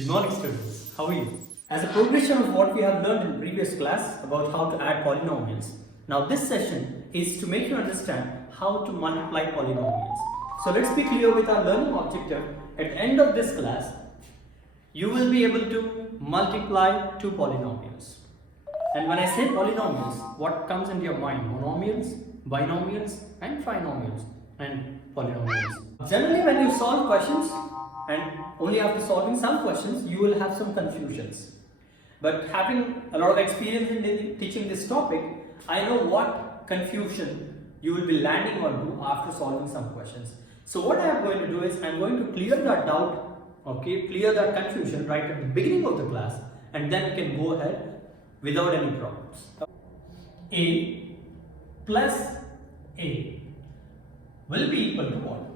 Good morning, students. How are you? As a progression of what we have learned in previous class about how to add polynomials, now this session is to make you understand how to multiply polynomials. So let's be clear with our learning objective. At the end of this class, you will be able to multiply two polynomials. And when I say polynomials, what comes into your mind? Monomials, binomials, and trinomials, and polynomials. Generally, when you solve questions, and only after solving some questions, you will have some confusions. But having a lot of experience in teaching this topic, I know what confusion you will be landing onto after solving some questions. So what I am going to do is, I am going to clear that doubt, okay, clear that confusion right at the beginning of the class, and then we can go ahead without any problems. A plus A will be equal to what?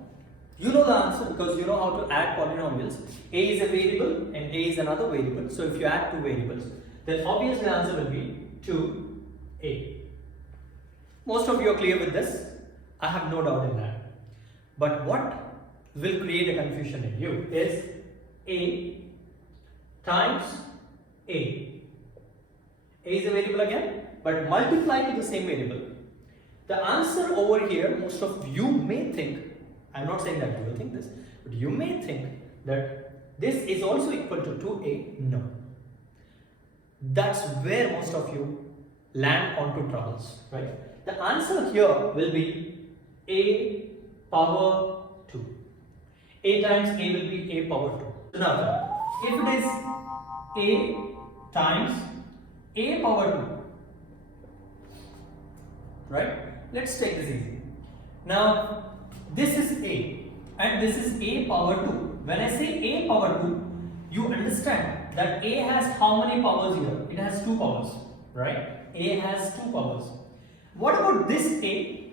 You know the answer because you know how to add polynomials. A is a variable and A is another variable. So if you add two variables, then obviously the answer will be 2A. Most of you are clear with this. I have no doubt in that. But what will create a confusion in you is A times A. A is a variable again, but multiply to the same variable. The answer over here, most of you may think, I'm not saying that you will think this, but you may think that this is also equal to 2A. No. That's where most of you land onto troubles, right? The answer here will be A power 2. A times A will be A power 2. So now, if it is A times A power 2, right? Let's take this easy. Now, this is A and this is A power 2. When I say A power 2, you understand that A has how many powers here? It has 2 powers, right? A has 2 powers. What about this A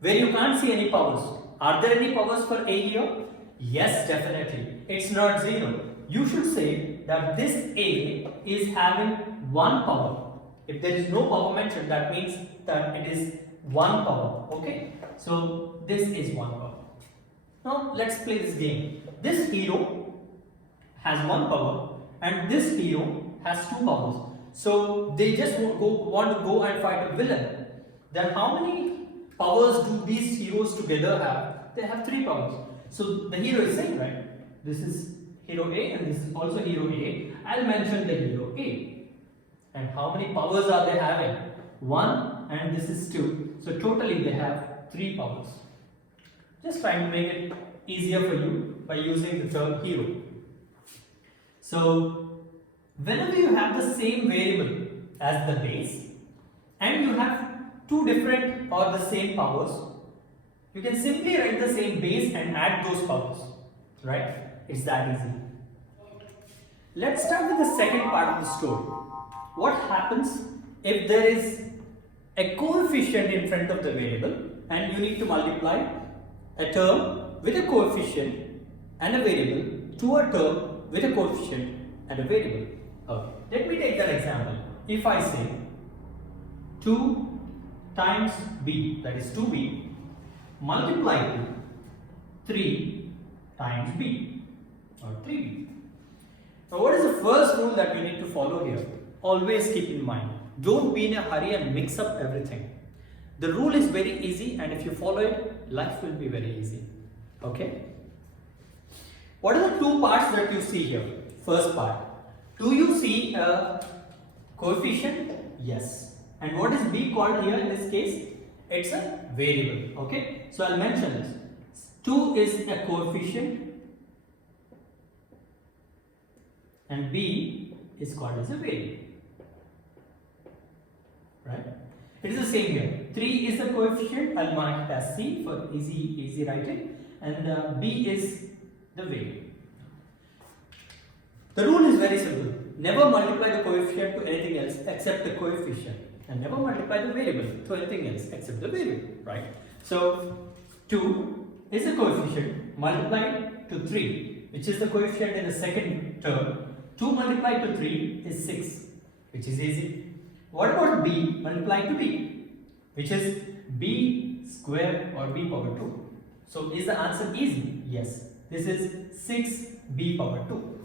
where you can't see any powers? Are there any powers for A here? Yes, definitely. It's not 0. You should say that this A is having 1 power. If there is no power mentioned, that means that it is 1 power. Okay? So this is 1 power. Now let's play this game. This hero has 1 power and this hero has 2 powers. So they just want to go and fight a villain. Then how many powers do these heroes together have? They have 3 powers. So the hero is saying, right? This is hero A and this is also hero A. I'll mention the hero A. And how many powers are they having? 1 and this is 2. So totally they have 3 powers. Just trying to make it easier for you by using the term hero. So whenever you have the same variable as the base and you have two different or the same powers, you can simply write the same base and add those powers, right? It's that easy. Let's start with the second part of the story. What happens if there is a coefficient in front of the variable and you need to multiply a term with a coefficient and a variable to a term with a coefficient and a variable? Okay. Let me take that example. If I say 2 times b, that is 2b, multiply to 3 times b or 3b. Now what is the first rule that you need to follow here? Always keep in mind, don't be in a hurry and mix up everything. The rule is very easy and if you follow it, life will be very easy. Okay? What are the two parts that you see here? First part, do you see a coefficient? Yes. And what is b called here in this case? It's a variable. Okay? So I'll mention this. 2 is a coefficient and b is called as a variable. Right? It is the same here. 3 is the coefficient, I'll mark it as C for easy writing, and B is the variable. The rule is very simple. Never multiply the coefficient to anything else except the coefficient, and never multiply the variable to anything else except the variable, right? So 2 is a coefficient multiplied to 3, which is the coefficient in the second term. 2 multiplied to 3 is 6, which is easy. What about b multiplied to b, which is b square or b power 2? So is the answer easy? Yes. This is 6b power 2.